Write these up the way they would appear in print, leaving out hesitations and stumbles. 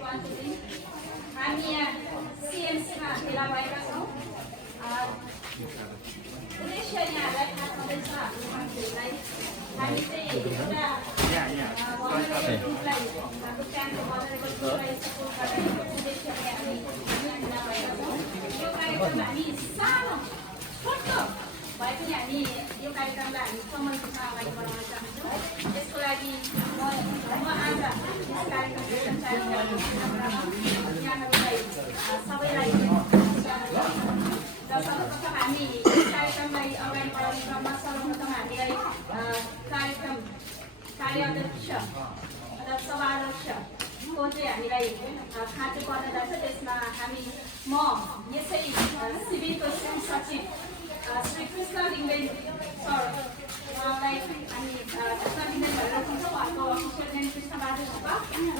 1 2 3 हामी यहाँ CMC-मा भेला भएका छौँ। उद्देश्य यहाँलाई थाहा छँदैछ हाम्रो मान्छेहरूलाई हामी चाहिँ एउटा ग्रुपलाई हाम्रो क्याम्पको बनाएको ग्रुपलाई सपोर्ट गर्ने उद्देश्यले हामी भेला भएका छौँ। यो कार्यक्रममा हामी सानो छोटो भए पनि हामी यो कार्यक्रमलाई हामी समयमा अगाडि बढाउन चाहन्छौँ। यसको लागि म आज यस कार्यक्रमको सञ्चालन यहाँहरूलाई सबैलाई र सर्वप्रथम हामी यस कार्यक्रमलाई अगाडि बढाउने क्रममा सर्वप्रथम हामीलाई कार्यक्रम कार्याध्यक्ष र सभाध्यक्षको चाहिँ हामीलाई खाँचो पर्न जान्छ। त्यसमा हामी म यसै शिविरको सचिव श्री कृष्ण लिङ्गदेन सर उहाँलाई हामी कृष्ण लिङ्गदेन भनेर चिन्छौँ। उहाँको अफिसियल नेम कृष्णबहादुर थापा।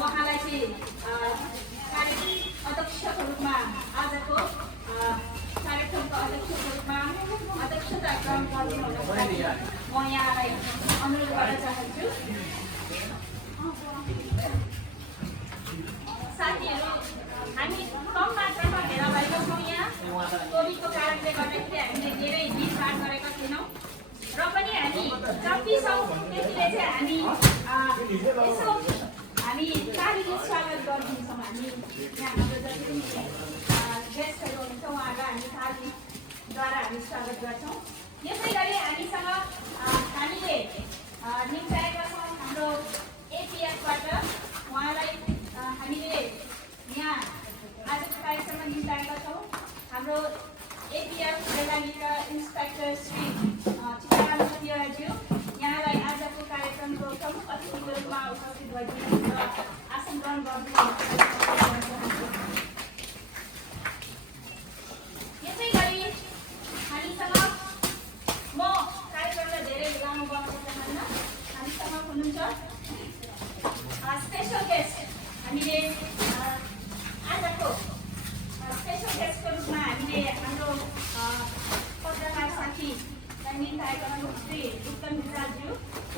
उहाँलाई चाहिँ अध्यक्षको रूपमा आजको कार्यक्रमको अध्यक्षको रूपमा अध्यक्षता ग्रहण गरिदिनु हुनको लागि म यहाँलाई अनुरोध गर्न चाहन्छु। साथीहरू हामी कम मात्रामा भेला भएका छौँ। यहाँ कोभिडको कारणले गर्दाखेरि हामीले धेरै भिडभाड गरेका थिएनौँ र पनि हामी जति सक्छौँ त्यतिले चाहिँ यसो हामी तालीले स्वागत गरिदिन्छौँ। हामी यहाँ हाम्रो जति पनि गेस्टहरू हुनुहुन्छ उहाँहरूलाई हामी तालीद्वारा हामी स्वागत गर्छौँ। यसै गरी हामीसँग हामीले निम्ताएका छौँ हाम्रो एपिएफबाट उहाँलाई हामीले यहाँ आजको कार्यक्रममा निम्ताएका छौँ। हाम्रो एपिएफ बेलालीका इन्सपेक्टर श्री चिताराम खतिवडाज्यू यहाँलाई आजको कार्यक्रमको प्रमुख अतिथिको रूपमा उपस्थित भइदिनु र आसन ग्रहण गरिदिनु। यसै गरी हामीसँग म कार्यक्रमलाई धेरै लामो बनाउन चाहन्न। हामीसँग हुनुहुन्छ स्पेसल गेस्ट। हामीले आजको स्पेसल गेस्टको रूपमा हामीले हाम्रो पत्रकार साथीलाई निम्ताएका छौँ श्री उत्तम विराज्यू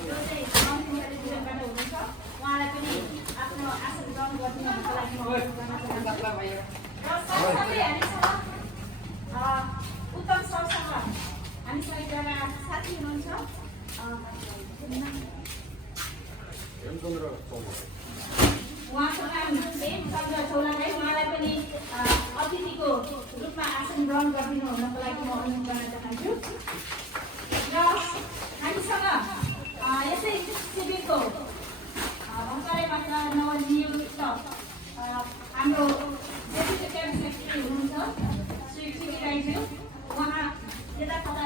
जो चाहिँ माउन्टेन टेलिभिजनबाट हुनुहुन्छ। उहाँलाई पनि आफ्नो आसन ग्रहण गरिदिनुको लागि म अनुरोध गर्न चाहन्छु। र साथसाथै हामीसँग उत्तम सरसँग हामीसँग एकजना साथी हुनुहुन्छ उहाँको नाम चन्द्र चौलागाई। उहाँलाई पनि अतिथिको रूपमा आसन ग्रहण गरिदिनु हुनको लागि म अनुरोध गर्न चाहन्छु। र हामीसँग यसै शिविरको भर्खरै मात्र नवनियुक्त हाम्रो डेपुटी क्याम्प सेक्रेटरी हुनुहुन्छ श्री टिभी राईज्यू। उहाँ यता कता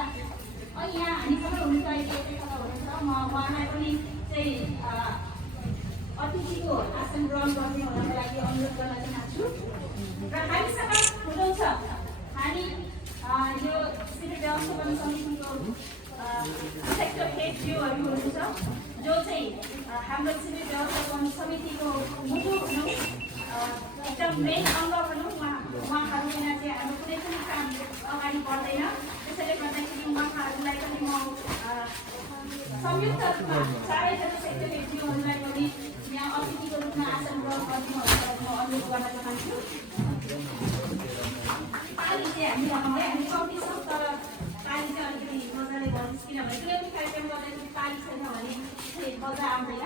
यहाँ हामीसँग हुनुहुन्छ, अहिले यतै कता हुनुहुन्छ। म उहाँलाई पनि चाहिँ अतिथिको आसन ग्रहण गर्ने हुनको लागि अनुरोध गर्न चाहन्छु। र हामीसँग हुनुहुन्छ हामी यो शिविर व्यवस्थापन समितिको सेक्टर हेडज्यूहरू हुनुहुन्छ जो चाहिँ हाम्रो शिविर व्यवस्थापन समितिको मुटु भनौँ एकदम मेन अङ्ग भनौँ। उहाँहरू बिना चाहिँ हाम्रो कुनै पनि काम अगाडि बढ्दैन। त्यसैले गर्दाखेरि उहाँहरूलाई पनि म संयुक्त रूपमा चारैजना सेक्टर हेडज्यूहरूलाई पनि यहाँ अतिथिको रूपमा आसन ग्रहण गरिदिनु म अनुरोध गर्न चाहन्छु। पाली चाहिँ हामी लगाउँदै हामी कम्ती छौँ तर पाली चाहिँ अलिकति मजाले गर्नुहोस् किनभने कुनै पनि कार्यक्रम गर्दाखेरि पाली छैन भने मजा आउँदैन।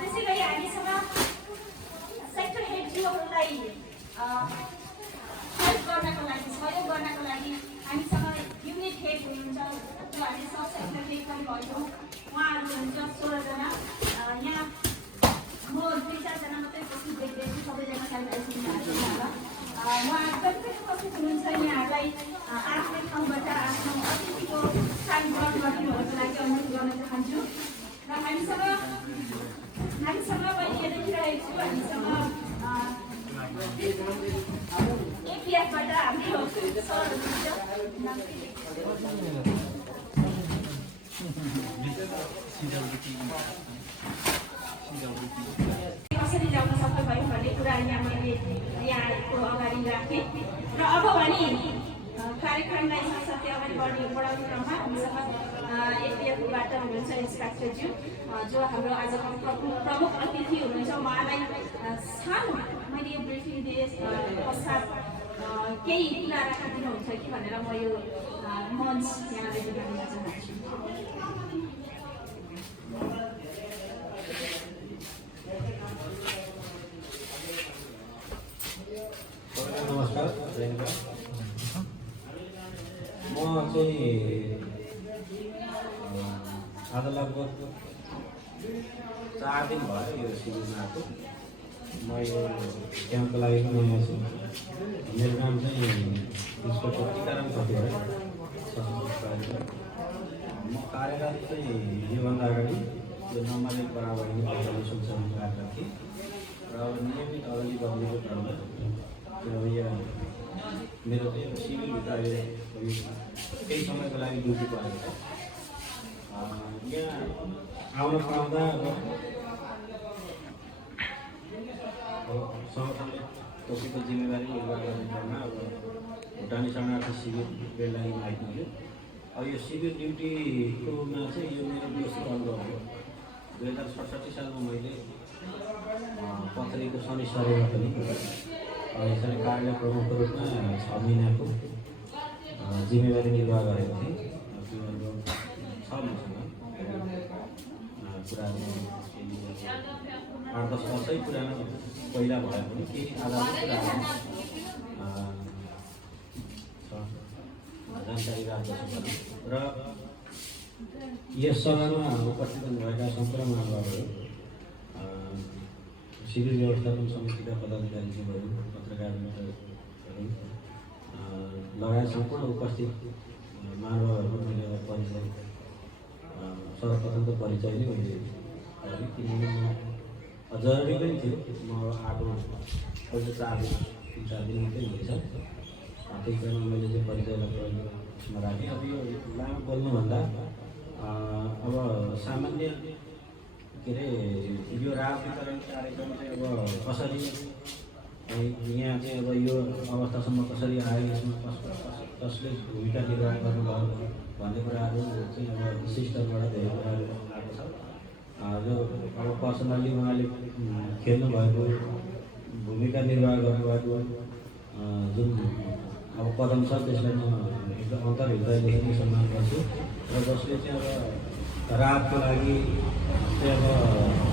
त्यसै गरी हामीसँग सेक्टर हेडज्यूहरूलाई हेल्प गर्नको लागि सहयोग गर्नको लागि हामीसँग युनिट हेड हुनुहुन्छ जो हामी सब सेक्टर हेड पनि भन्छौँ। उहाँहरू हुनुहुन्छ 16 जना। यहाँ म 2-4 मात्रै उपस्थित देख्दैछु, सबैजना सायद आइसक्नु होला। उहाँहरू कति पनि उपस्थित हुनुहुन्छ। यहाँहरूलाई आफ्नै ठाउँबाट आफ्नो अतिथिको स्थान ग्रहण गरिदिनुहरूको लागि अनुरोध गर्न चाहन्छु। र हामीसँग मैले यहाँ देखिरहेको छु हामीसँग एपिएफबाट हाम्रो सर हुनुहुन्छ। कसरी ल्याउन सक्नुभयो भन्ने कुरा यहाँ मैले यहाँको अगाडि राखेँ। र अब भने कार्यक्रमलाई साथसाथै अगाडि बढाउने क्रममा हामीसँग एपिएफबाट हुनुहुन्छ इन्सपेक्टरज्यू जो हाम्रो आजको प्रमुख अतिथि हुनुहुन्छ। उहाँलाई सानो मैले यो ब्रिफिङ दिए पश्चात केही कुरा राखिदिनुहुन्छ कि भनेर म यो मञ्च यहाँले दिन चाहन्छु। नमस्कार, म चाहिँ आज लगभग 4 दिन भयो यो शिविरमा आएको। म यो क्याम्पको लागि पनि नयाँ छु। मेरो नाम चाहिँ इन्सपेक्टर टीकाराम खत्री है। म कार्यरत चाहिँ योभन्दा अगाडि यो नम्बर 1 बराबर पब्लिकेसन समितिमा थिएँ र नियमित अदालती बदलीको क्रममा यहाँ मेरो चाहिँ सिभिलभित्र अहिले केही समयको लागि ड्युटी परेको छ। यहाँ आउन पाउँदा सङ्गठनले तोकेको जिम्मेवारी निर्वाह गर्ने क्रममा भुटानी शरणार्थी शिविरको लागि आइपुग्यो। यो शिविर ड्युटीकोमा चाहिँ यो मेरो दोस्रो अनुभव हो। 2067 सालमा मैले पत्रीको शनि सरेमा पनि यसरी कार्य प्रमुखको रूपमा 6 महिनाको जिम्मेवारी निर्वाह गरेको थिएँ। त्यो अनुभव छ मसँग। पुरानो 8-10 वर्षै पुरानो पहिला भए पनि केही आधारभूत कुराहरू जानकारी राख्दछु र यस सभामा उपस्थित हुनुभएका सम्पूर्ण महानुभावहरू, सिभिल व्यवस्थापन समितिका पदाधिकारीज्यूहरू, पत्रकार मित्रहरू लगायत सम्पूर्ण उपस्थित महानुभावहरूको मैले परिचय सर्वप्रथम त परिचय नै मैले गरेँ, किनभने जरुरी पनि थियो। म आएको पहिलो 4 दिन मात्रै हुनेछ, त्यही कारण मैले चाहिँ परिचयलाई प्रयोगमा राखेँ। अब यो लामो बोल्नुभन्दा अब सामान्य के अरे यो राहत वितरण कार्यक्रम चाहिँ अब कसरी यहाँ चाहिँ अब यो अवस्थासम्म कसरी आयो, यसमा कसले भूमिका निर्वाह गर्नुभयो भन्ने कुराहरू चाहिँ अब विशिष्टबाट धेरै कुराहरू आएको छ। जो अब पर्सनल्ली उहाँले खेल्नुभएको भूमिका निर्वाह गर्नुभएको जुन अब कदम छ त्यसलाई म एकदम अन्तर्हृदयदेखि नै सम्मान गर्छु र जसले चाहिँ अब राहतको लागि चाहिँ अब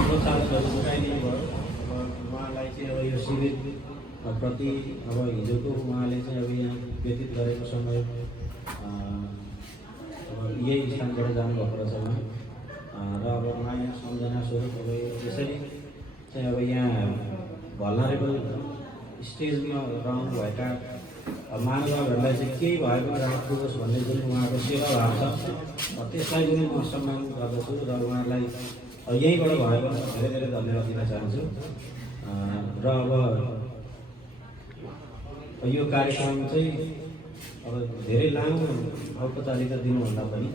प्रोत्साहनहरू जुटाइदिनु भयो। अब उहाँलाई चाहिँ अब यो शिविर प्रति अब हिजोको उहाँले चाहिँ अब यहाँ व्यतीत गरेको समय अब यही स्थानबाट जानुभएको रहेछ उहाँ र अब नयाँ सम्झना स्वरूप अब यसरी चाहिँ अब यहाँ भल्नरेबल स्टेजमा रहनुभएका महानुभावहरूलाई चाहिँ केही भए पनि राहत पुगोस् भन्ने जुन उहाँको सेवा भाव छ त्यसलाई पनि म सम्मान गर्दछु र उहाँहरूलाई यहीँबाट भए पनि धेरै धेरै धन्यवाद दिन चाहन्छु। र अब यो कार्यक्रम चाहिँ अब धेरै लामो औपचारिकता दिनुभन्दा पनि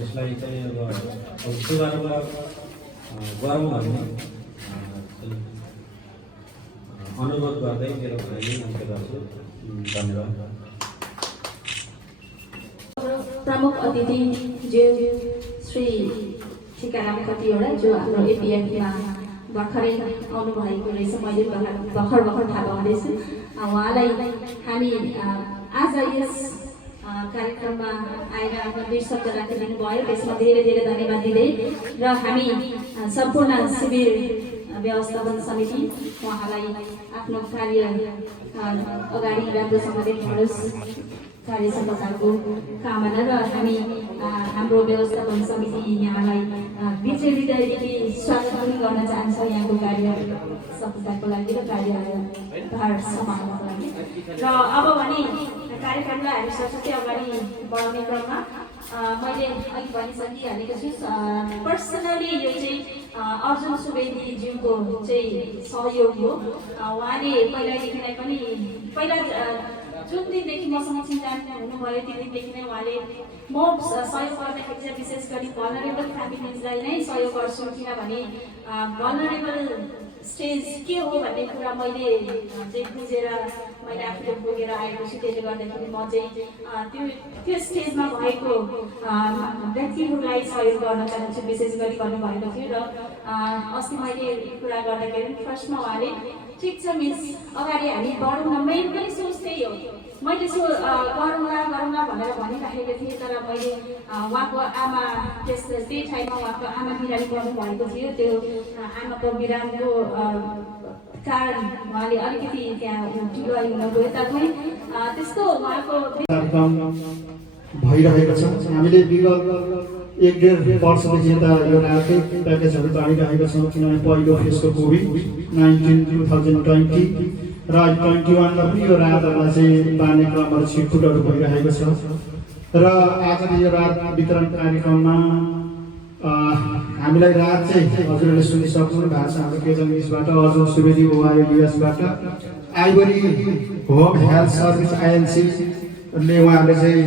यसलाई चाहिँ अब शुभारम्भ गरौँ भन्ने अनुरोध गर्दै मेरो भनाइ अन्त्य गर्छु। धन्यवाद। प्रमुख अतिथि जो श्री टीकाराम खतिवडा जो हाम्रो एपिएफमा भर्खरै आउनुभएको रहेछ, मैले भर्खर थाहा पाउँदैछु। उहाँलाई हामी आज यस कार्यक्रममा आएर आफ्नो 2 शब्द राखिदिनु भयो, त्यसमा धेरै धेरै धन्यवाद दिँदै र हामी सम्पूर्ण शिविर व्यवस्थापन समिति उहाँलाई आफ्नो कार्य अगाडि राम्रोसँगले बढोस् कार्य सफलताको कामना र हामी हाम्रो व्यवस्थापन समिति यहाँलाई विजय हृदयदेखि स्वागत पनि गर्न चाहन्छौँ यहाँको कार्य सफलताको लागि र कार्यभार सम्हाल्नको लागि। र अब भने कार्यक्रमलाई हामी सचेतै अगाडि बढाउने क्रममा मैले अघि भनिसकिहालेको छु, पर्सनली यो चाहिँ अर्जुन सुवेदीज्यूको चाहिँ सहयोग हो। उहाँले पहिलादेखि नै पनि जुन दिनदेखि मसँग चिन्जान हुनुभयो त्यो दिनदेखि नै उहाँले म सहयोग गर्दाखेरि चाहिँ विशेष गरी भलनरेबल फ्यामिलीजलाई नै सहयोग गर्छु, किनभने भलनरेबल स्टेज के हो भन्ने कुरा मैले चाहिँ बुझेर मैले आफूले पुगेर आएको छु। त्यसले गर्दाखेरि म चाहिँ त्यो स्टेजमा भएको व्यक्तिहरूलाई सहयोग गर्न चाहन्छु, विशेष गरी गर्नुभएको थियो। र अस्ति मैले कुरा गर्दाखेरि फर्स्टमा उहाँले ठिक छ मिस, अगाडि हामी बढौँ न। मेन पनि सोच त्यही हो। मैले गरौँला भनेर भनिराखेको थिएँ, तर मैले उहाँको आमा त्यही टाइममा उहाँको आमा बिरामी गर्नुभएको थियो। त्यो आमाको बिरामको कारण उहाँले अलिकति त्यहाँ ढिलो हुन गयो, तापनि त्यस्तो उहाँको कार्यक्रम भइरहेको छ। हामीले विगत 1-1.5 वर्षदेखि यता यो रातै प्याकेजहरू तानिरहेका छौँ, किनभने पहिलो फेजको कोभिड-19 2020 र 2021मा पनि यो रातहरूलाई चाहिँ बाँड्ने क्रमहरू छिटफुटहरू भइरहेको छ। र आजको यो रात वितरण कार्यक्रममा हामीलाई रात चाहिँ हजुरहरूले सुनिसक्नु भएको छ। हाम्रो केजनबाट अर्जुन सुवेदी ओआइए युएसबाट आइभरी होम हेल्थ सर्भिस आइएनसीले उहाँहरूले चाहिँ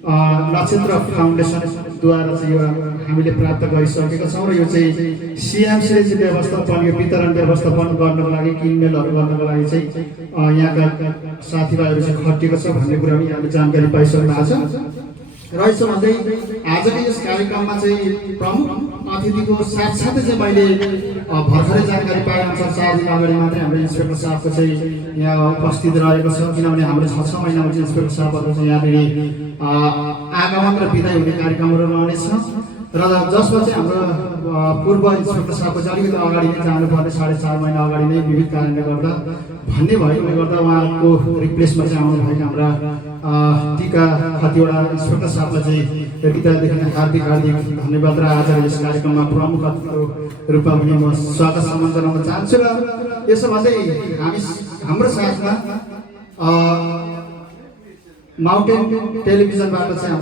नक्षत्र फाउन्डेसनद्वारा चाहिँ यो हामीले प्राप्त गरिसकेका छौँ। र यो चाहिँ सिएमसीले चाहिँ व्यवस्थापन, यो वितरण व्यवस्थापन गर्नको लागि, किनमेलहरू गर्नको लागि चाहिँ यहाँका साथीभाइहरू चाहिँ खटिएको छ भन्ने कुरा पनि यहाँले जानकारी पाइसक्नु भएको छ। र यसो भन्दै आजको यस कार्यक्रममा चाहिँ प्रमुख अतिथिको साथसाथै चाहिँ मैले भर्खरै जानकारी पाएअनुसार 4 दिन अगाडि मात्रै हाम्रो इन्सपेक्टर साहबको चाहिँ यहाँ उपस्थित रहेको छ। किनभने हाम्रो 6 महिनामा चाहिँ इन्सपेक्टर साहबहरू चाहिँ यहाँनिर आगमन र विदाय हुने कार्यक्रमहरू रहनेछ। र जसमा चाहिँ हाम्रो पूर्व इन्सपेक्टर साहबको चाहिँ अलिकति अगाडि नै जानुपर्ने, 4.5 महिना अगाडि नै विविध कारणले गर्दा भन्ने भएकोले गर्दा उहाँको रिप्लेसमा चाहिँ आउनुभएका हाम्रा टीका कतिवटा इन्सपेक्टर साहबलाई चाहिँ हृदयदेखि हार्दिक धन्यवाद र आज यस कार्यक्रममा प्रमुख अतिथिको रूपमा पनि म स्वागत सम्मान जनाउन चाहन्छु। र यसो भन्दै हाम्रो साथमा माउन्टेन टेलिभिजनबाट चाहिँ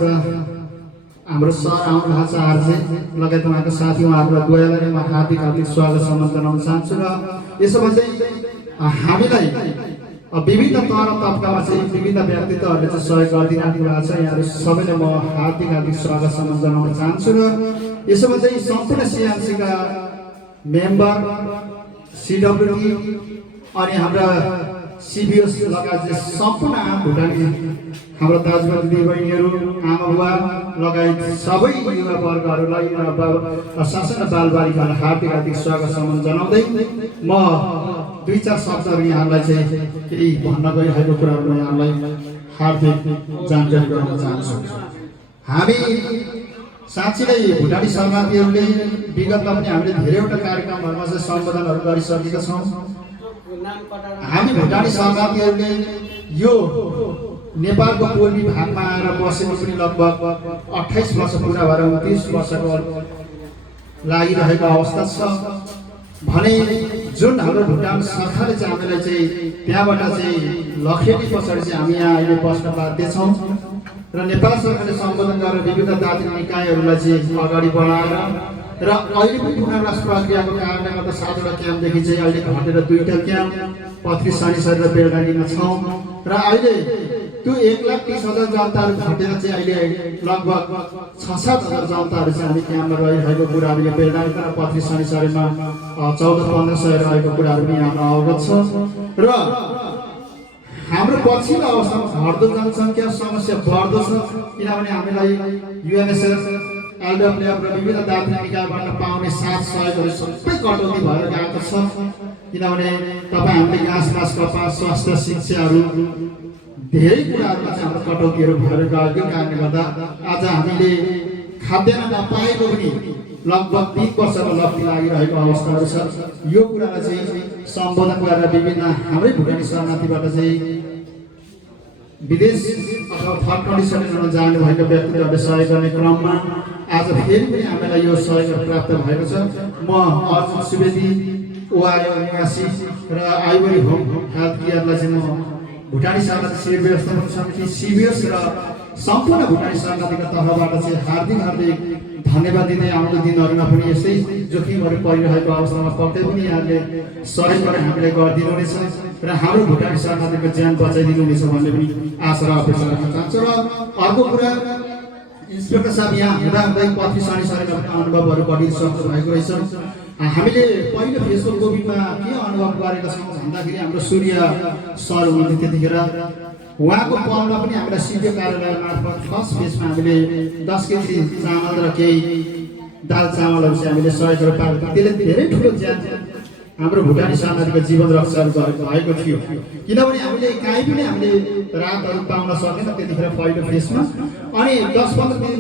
हाम्रो सर आउनु भएको छ, आरजे लगायत उहाँको साथी उहाँहरूलाई दुवैलाई म हार्दिक स्वागत सम्मान जनाउन चाहन्छु। र यसो भन्दै हामीलाई विभिन्न तह तबकामा चाहिँ विभिन्न व्यक्तित्वहरूले चाहिँ सहयोग गरिदिइराख्नु भएको छ। यहाँहरू सबैलाई म हार्दिक स्वागत सम्मान जनाउन चाहन्छु। र यसो भन्दै सम्पूर्ण सिएमसीका मेम्बर, सिडब्ल्युटी अनि हाम्रा सिबिएस लगायत सम्पूर्ण भुटानी हाम्रो दाजुभाइ दिदीबहिनीहरू, आमा बुबा लगायत सबै युवा वर्गहरूलाई र साना बालबालिकाहरूलाई हार्दिक स्वागत सम्मान जनाउँदै म 2-4 शब्दहरू यहाँलाई चाहिँ केही भन्न गइरहेको कुराहरू यहाँलाई हार्दिक जानकारी गराउन चाहन्छु। हामी साँच्चै नै भुटानी शरणार्थीहरूले विगतमा पनि हामीले धेरैवटा कार्यक्रमहरूमा चाहिँ सम्बोधनहरू गरिसकेका छौँ। हामी भुटानी शरणार्थीहरूले यो नेपालको पूर्वी भागमा आएर बसेको पनि लगभग 28 वर्ष पुरा भएर 29 वर्षको लागिरहेको अवस्था छ भने जुन हाम्रो भुटान सरकारले चाहिँ हामीलाई चाहिँ त्यहाँबाट चाहिँ लखेटी पछाडि चाहिँ हामी यहाँ अहिले बस्न बाध्य छौँ। र नेपाल सरकारले सम्बोधन गरेर विभिन्न दार्जिलिङ निकायहरूलाई चाहिँ अगाडि बढाएर र अहिले पनि पुनर्वास प्रक्रियाको कारणले गर्दा 7वटा क्याम्पदेखि चाहिँ अहिले घटेर 2टा क्याम्प पथरी सानिसरी र बेलडाङ्गीमा छौँ। र अहिले त्यो 1,30,000 जनताहरू घटेर चाहिँ अहिले लगभग 6-7 हजार जनताहरू चाहिँ हामी क्याम्पमा रहिरहेको कुराहरू यो बेलडाङ्गी र पथरी सानिसरीमा 14-1500 रहेको कुराहरू पनि यहाँ अवगत छ। र हाम्रो पछिल्लो अवस्थामा घट्दो जनसङ्ख्या समस्या बढ्दो छ, किनभने हामीलाई युएनएसएस, एलडब्ल्युएफ र विभिन्न दार्जिलिङ निकायबाट पाउने साथ सहयोगहरू सबै कटौती भएर गएको छ। किनभने तपाईँ हामीले घाँस कपास स्वास्थ्य शिक्षाहरू धेरै कुराहरूमा चाहिँ हाम्रो कटौतीहरू भएर गएको कारणले गर्दा आज हामीले खाद्यान्न नपाएको पनि लगभग 3 वर्षको लप्ती लागिरहेको अवस्थाहरू छ। यो कुरालाई चाहिँ सम्बोधन गरेर विभिन्न हाम्रै भुटानी शरणार्थीबाट चाहिँ विदेश अथवा थर्ड कन्डिसनमा जानुभएको व्यक्तित्वहरूले सहयोग गर्ने क्रममा आज फेरि पनि हामीलाई यो सहयोग प्राप्त भएको छ। म अर्जुन सुवेदी ओआइए निवासी र आइभरी होम हेल्थ केयरलाई चाहिँ म भुटानी शरणार्थी शिविर व्यवस्थापन समिति सिबिएस र सम्पूर्ण भुटानी शरणार्थीका तर्फबाट चाहिँ हार्दिक धन्यवाद दिँदै आउँदो दिनहरूमा पनि यस्तै जोखिमहरू परिरहेको अवस्थामा पक्कै पनि यहाँले सहयोग गरेर हामीलाई गरिदिनुहुनेछ र हाम्रो भुटानी शरणार्थीको ज्यान बचाइदिनुहुनेछ भन्ने पनि आशा र अपेक्षा राख्न चाहन्छु। र अर्को कुरा, इन्सपेक्टर साहब यहाँ हुँदाहुँदै पथरी सानिसरीमा पनि अनुभवहरू बढिसक्नु भएको रहेछ। हामीले पहिलो फेजको कोभिडमा के अनुभव गरेका छौँ भन्दाखेरि हाम्रो सूर्य सर हुनुहुन्थ्यो त्यतिखेर, उहाँको पहलमा पनि हामीलाई सिडिओ कार्यालय मार्फत फर्स्ट फेजमा हामीले 10 केजी चामल र केही दाल चामलहरू चाहिँ हामीले सहयोग गरेर पाएको। त्यसले धेरै ठुलो ज्यान हाम्रो भुटानी शरणार्थीको जीवन रक्षाहरू भएको थियो। किनभने हामीले काहीँ पनि हामीले राहतहरू पाउन सकेन त्यतिखेर पहिलो फेसमा। अनि 10-15 दिन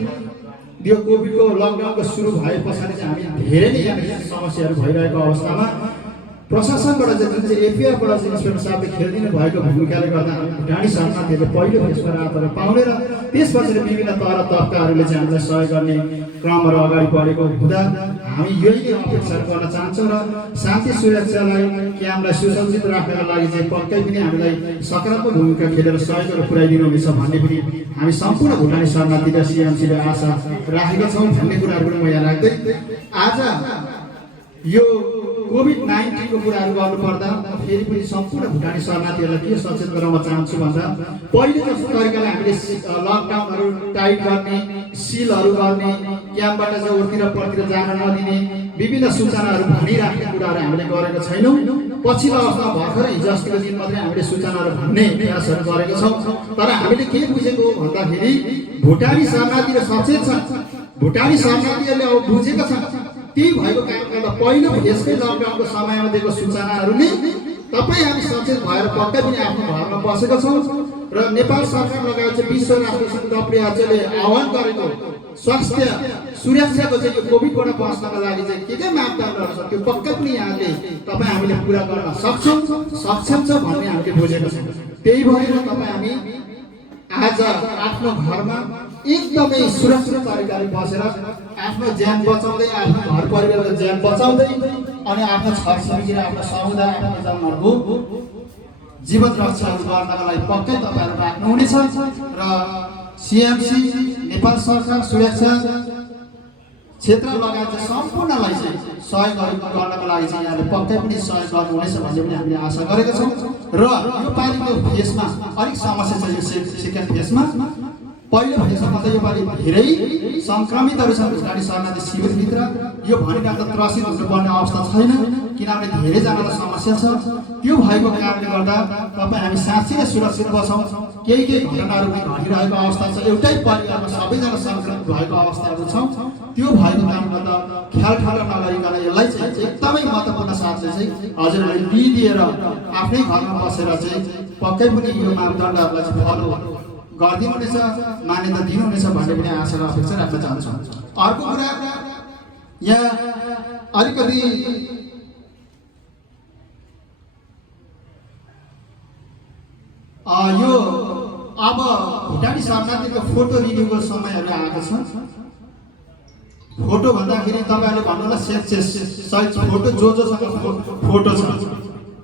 यो कोभिडको लकडाउनको सुरु भए पछाडि चाहिँ हामी धेरै नै यहाँ समस्याहरू भइरहेको अवस्थामा प्रशासनबाट चाहिँ जुन चाहिँ एफआईआरबाट चाहिँ इन्सपेक्टर साहबले खेलिदिनु भएको भूमिकाले गर्दा हामी भुटानी शरणार्थीहरूले पहिलो फेसमा राहतहरू पाउने र त्यसपछि विभिन्न तह तबकाहरूले चाहिँ हामीलाई सहयोग गर्ने क्रमहरू अगाडि बढेको हुँदा हामी यही नै अपेक्षा गर्न चाहन्छौँ र शान्ति सुरक्षालाई क्याम्पलाई सुसज्जित राख्नका लागि चाहिँ पक्कै पनि हामीलाई सकारात्मक भूमिका खेलेर सहयोगहरू पुर्याइदिनु हुनेछ भन्ने पनि हामी सम्पूर्ण भुटानी शरणार्थी र सिएमसीले आशा राखेका छौँ भन्ने कुराहरू पनि म यहाँ राख्दै आज यो कोभिड-19 को कुराहरू गर्नुपर्दा फेरि पनि सम्पूर्ण भुटानी शरणार्थीहरूलाई के सचेत गराउन चाहन्छु भन्दा पहिले जस्तो तरिकाले हामीले लकडाउनहरू टाइट गर्ने, सिलहरू गर्ने, क्याम्पबाट चाहिँ ओरतिर परतिर जान नदिने विभिन्न सूचनाहरू भनिराख्ने कुराहरू हामीले गरेका छैनौँ। पछिल्लो अवस्थामा भर्खरै हिजो अस्तिको दिन मात्रै हामीले सूचनाहरू भन्ने प्रयासहरू गरेका छौँ। तर हामीले के बुझेको हो भन्दाखेरि भुटानी शरणार्थीहरू सचेत छन्, भुटानी शरणार्थीहरूले अब बुझेका छन्। त्यही भएको कारणले गर्दा पहिलो यसकै लकडाउनको समयमा दिएको सूचनाहरूले तपाईँ हामी सचेत भएर पक्कै पनि आफ्नो घरमा बसेका छौँ र नेपाल सरकार लगायत चाहिँ विश्व राष्ट्रसङ्घ डब्ल्युएचओले आह्वान गरेको स्वास्थ्य सुरक्षाको चाहिँ यो कोभिडबाट बच्नको लागि चाहिँ के मापदण्डहरू छ त्यो पक्कै पनि यहाँले तपाईँ हामीले पुरा गर्न सक्षम छ भन्ने हामीले बुझेका छौँ। त्यही भएर तपाईँ हामी आज आफ्नो घरमा एकदमै सुरक्षित तरिकाले बसेर आफ्नो ज्यान बचाउँदै आफ्नो घर परिवारको ज्यान बचाउँदै अनि आफ्नो छरछिमेकी र आफ्नो समुदाय आफ्नो जनहरूको जीवन रक्षाहरू गर्नका लागि पक्कै तपाईँहरू राख्नुहुनेछ र सिएमसी नेपाल सरकार सुरक्षा क्षेत्र लगायत सम्पूर्णलाई चाहिँ सहयोग गर्नको लागि चाहिँ यहाँले पक्कै पनि सहयोग गर्नुहुनेछ भन्ने पनि हामीले आशा गरेका छौँ। र यो पालिको फेसमा अलिक समस्या छ, यो सेकेन्ड फेसमा। पहिलो फेसमा त यो पालि धेरै सङ्क्रमितहरू छन् भुटानी शरणार्थी शिविरभित्र। यो भनिराख्दा त्रसित हुनुपर्ने अवस्था छैन किनभने धेरैजनाको समस्या छ। त्यो भएको कारणले गर्दा तपाईँ हामी साँच्चै नै सुरक्षित बसौँ। केही घटनाहरू पनि घटिरहेको अवस्था छ, एउटै परिवारमा सबैजना सङ्क्रमित भएको अवस्थाहरू छौँ। त्यो भएको कारणले गर्दा ख्याल नगरिकन यसलाई चाहिँ एकदमै महत्त्वपूर्ण साथले चाहिँ हजुरहरूले लिइदिएर आफ्नै घरमा बसेर चाहिँ पक्कै पनि यो मापदण्डहरूलाई चाहिँ फलो गरिदिनुहुनेछ, मान्यता दिनुहुनेछ भन्ने पनि आशा र अपेक्षा राख्न चाहन्छौँ। अर्को कुरा यहाँ अलिकति यो अब भुटानी शरणार्थीको फोटो रिन्युको समयहरू आएको छ। फोटो भन्दाखेरि तपाईँहरूले भन्नु होला सेन्सस साइज फोटो जोसँग फोटो छ,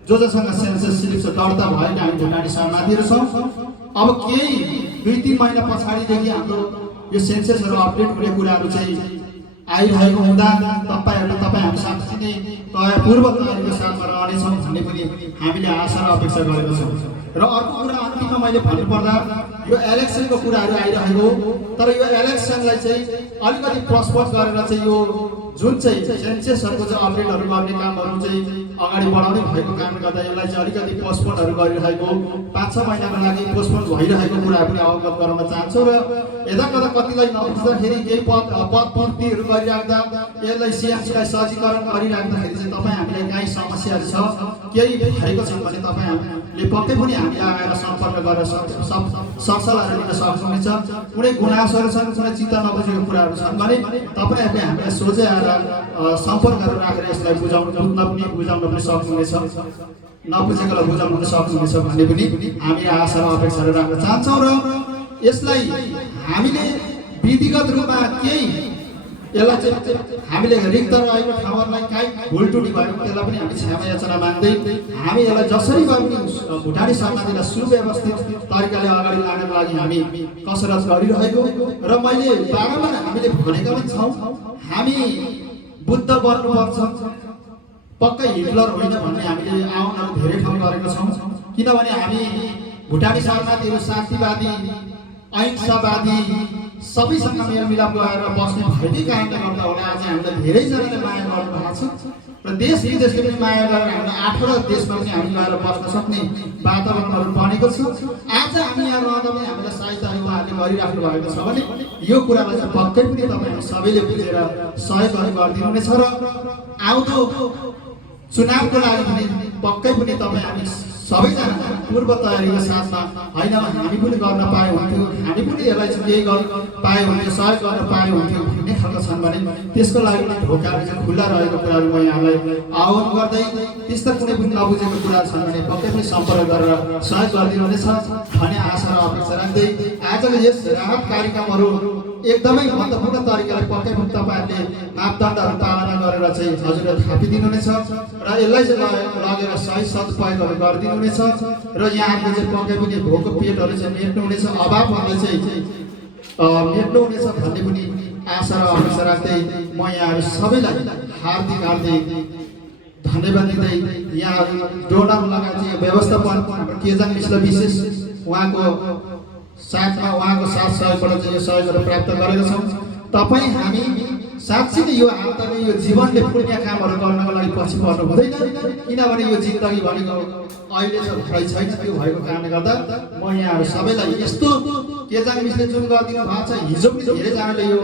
जोसँग सेन्सस स्लिप छ दर्ता भएन हामी भुटानी शरणार्थीहरू छौँ। अब केही 2-3 महिना पछाडिदेखि हाम्रो यो सेन्ससहरू अपडेट हुने कुराहरू चाहिँ आइरहेको हुँदा तपाईँ हामी साँच्चै नै पूर्व तयारीको साथमा रहनेछौँ भन्ने पनि हामीले आशा र अपेक्षा गरेका छौँ। र अर्को कुरा अन्तिममा मैले भन्नुपर्दा यो इलेक्सनको कुराहरू आइरहेको, तर यो इलेक्सनलाई चाहिँ अलिकति पोस्टपोन गरेर चाहिँ यो जुन चाहिँ सेन्ससहरूको चाहिँ अपडेटहरू गर्ने कामहरू चाहिँ अगाडि बढाउने भएको कारणले गर्दा यसलाई चाहिँ अलिकति पोस्टपोनहरू गरिरहेको 5-6 महिनाको लागि पोस्टपोन भइरहेको कुराहरू पनि अवगत गराउन चाहन्छौँ। र यता कता कतिलाई नबुझ्दाखेरि केही पदपूर्तिहरू गरिराख्दा यसलाई सिएमसीलाई सहजीकरण गरिराख्दाखेरि चाहिँ तपाईँ हामीलाई काहीँ समस्याहरू छ केही भएको छ भने तपाईँ हामीले पक्कै पनि हामी आएर सम्पर्क गरेर सरसल्लाहहरू लिन सक्नुहुनेछ। कुनै गुनासोहरू छन्, कुनै चित्त नबुझेको कुराहरू छन् भने तपाईँहरूले हामीलाई सोझै आएर सम्पर्कहरू राखेर यसलाई बुझाउन पनि सक्नुहुनेछ, नबुझेकोलाई बुझाउन पनि सक्नुहुनेछ भन्ने पनि हामी आशा र अपेक्षाहरू राख्न चाहन्छौँ। र यसलाई हामीले विधिगत रूपमा केही यसलाई चाहिँ हामीले रिक्त रहेको ठाउँहरूलाई काहीँ भुलटुटी भयो त्यसलाई पनि हामी क्षमा याचना माग्दै हामी यसलाई जसरी भए पनि भुटानी शरणार्थीलाई सुव्यवस्थित तरिकाले अगाडि लानको लागि हामी कसरत गरिरहेको र मैले बारम्बार हामीले भनेका पनि छौँ हामी बुद्ध बन्नुपर्छ, पक्कै हिटलर होइन भन्ने हामीले आह्वानहरू धेरै ठाउँ गरेका छौँ। किनभने हामी भुटानी शरणार्थीहरू शान्तिवादी अहिंसावादी सबैसँग मेलमिलाप गरेर बस्ने भएकै कारणले गर्दा होला आज हामीलाई धेरैजनाले माया गर्नु भएको छ र देश विदेशले पनि माया गरेर हामीलाई 8वटा देशमा पनि हामी गएर बस्न सक्ने वातावरणहरू बनेको छ। आज हामी यहाँ रहँदा पनि हामीलाई सहायता उहाँहरूले गरिराख्नु भएको छ भने यो कुरालाई चाहिँ पक्कै पनि तपाईँहरू सबैले बुझेर सहयोगहरू गरिदिनुहुनेछ। र आउँदो चुनावको लागि पनि पक्कै पनि तपाईँ हामी सबैजना पूर्व तयारीको साथमा होइन हामी पनि गर्न पाए हुन्थ्यो, हामी पनि यसलाई चाहिँ केही गर्न पाए हुन्थ्यो, सहयोग गर्न पाए हुन्थ्यो भन्ने खालका छन् भने त्यसको लागि ढोकाहरू चाहिँ खुल्ला रहेको कुराहरू म यहाँलाई आह्वान गर्दै त्यस्ता कुनै पनि नबुझेको कुराहरू छन् भने पक्कै पनि सम्पर्क गरेर सहयोग गरिदिनुहुनेछ भन्ने आशा र अपेक्षा राख्दै आजको यस राहत कार्यक्रमहरू एकदमै महत्त्वपूर्ण तरिकाले पक्कै पनि तपाईँहरूले मापदण्डहरू पालना गरेर चाहिँ हजुरले थापिदिनुहुनेछ र यसलाई चाहिँ लगेर सही सदुपयोगहरू गरिदिनुहुनेछ र यहाँको चाहिँ पक्कै पनि भोको पेटहरू चाहिँ मेट्नुहुनेछ, अभावहरूलाई चाहिँ मेट्नुहुनेछ भन्ने पनि आशा र अपेक्षा राख्दै म यहाँहरू सबैलाई हार्दिक हार्दिक धन्यवाद दिँदै यहाँ डोनर लगायत व्यवस्थापन केजाङ मिश्र विशेष उहाँको साथमा उहाँको साथ सहयोगबाट चाहिँ यो सहयोगहरू प्राप्त गरेका छौँ। तपाईँ हामी साँच्चै नै यो हातले यो जीवनले पुण्य कामहरू गर्नको लागि पछि पर्नु हुँदैन, किनभने यो जिन्दगी भनेको अहिले चाहिँ छैन। त्यो भएको कारणले गर्दा म यहाँहरू सबैलाई यस्तो केजाङ मिसले जुन गरिदिनु भएको छ, हिजो पनि धेरैजनाले यो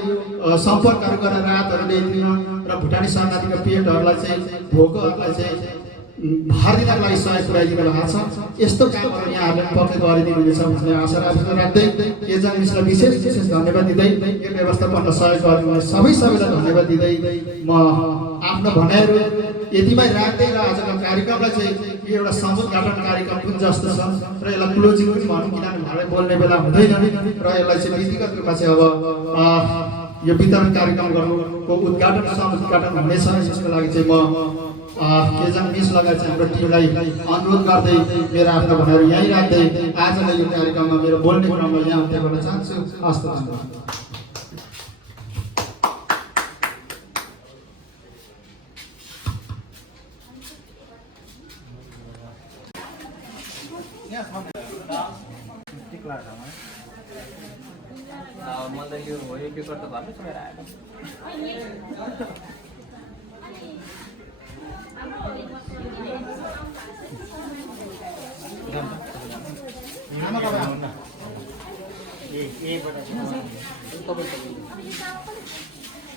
सम्पर्कहरू गरेर रातहरू ल्याइदिन र भुटानी शरणार्थीको पेटहरूलाई चाहिँ भोकोहरूलाई चाहिँ भरिदिनको लागि सहयोग पुर्याइदिनु भएको छ। यस्तो कामहरू यहाँहरूले पक्कै गरिदिनुहुनेछ भन्ने आशा राख्दै केजाङ मिसलाई विशेष धन्यवाद दिँदै यो व्यवस्थापनमा सहयोग गरिदिनु सबैलाई धन्यवाद दिँदै म आफ्नो भनाइहरू यतिमै राख्दै र आजको कार्यक्रमलाई चाहिँ यो एउटा समुद्घाटन कार्यक्रम पनि जस्तो छ र यसलाई क्लोजिङ पनि भनौँ, किनभने भाँडै बोल्ने बेला हुँदैन र यसलाई चाहिँ व्यक्तिगत रूपमा चाहिँ अब यो वितरण कार्यक्रम गर्नुको उद्घाटन समुद्घाटन हुनेछ। यसको लागि चाहिँ म केजाङ मिस लगायत चाहिँ हाम्रो टिमलाई अनुरोध गर्दै मेरो आफ्नो भनाइहरू यहीँ राख्दै आजलाई यो कार्यक्रममा मेरो बोल्ने क्रममा यहाँ अन्त्य गर्न चाहन्छु। हस्त धन्यवाद। मलाई यो हो के गर्दा भन्नु छ मेरो आएर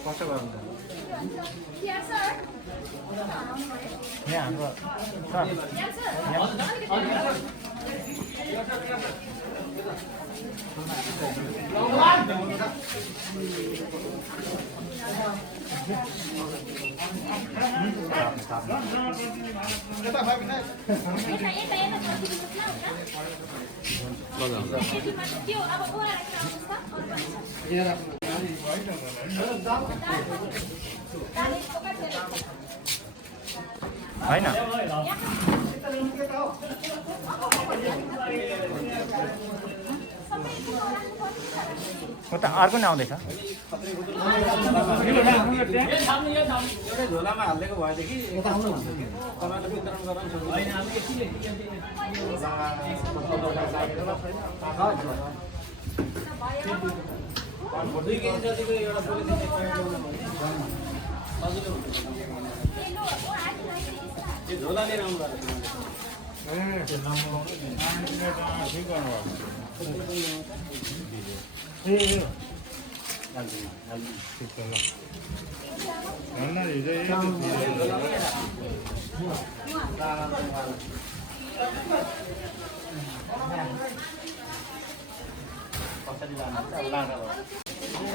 कस्तो गर्नु यहाँ हाम्रो होइन म त अर्को नै आउँदैछ झोलामा हालिदिएको भएदेखि तपाईँले वितरण गराउनु दुई केजी जतिको एउटा झोला लिएर आउनु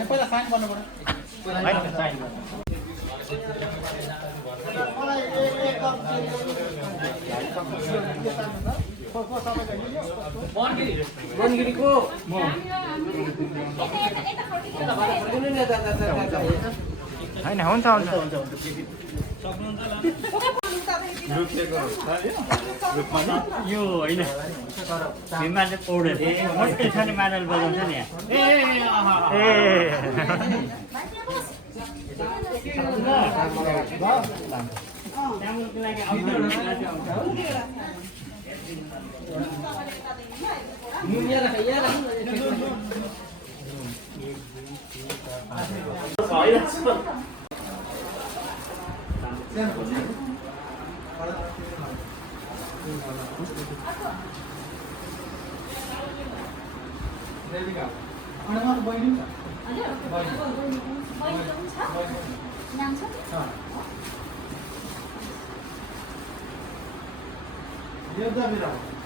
पहिला साइन गर्नु पर्यो होइन हुन्छ यो होइन हिमालय पौडेल मोटै छ नि मादल बजाउँछ नि योद्धा बिराम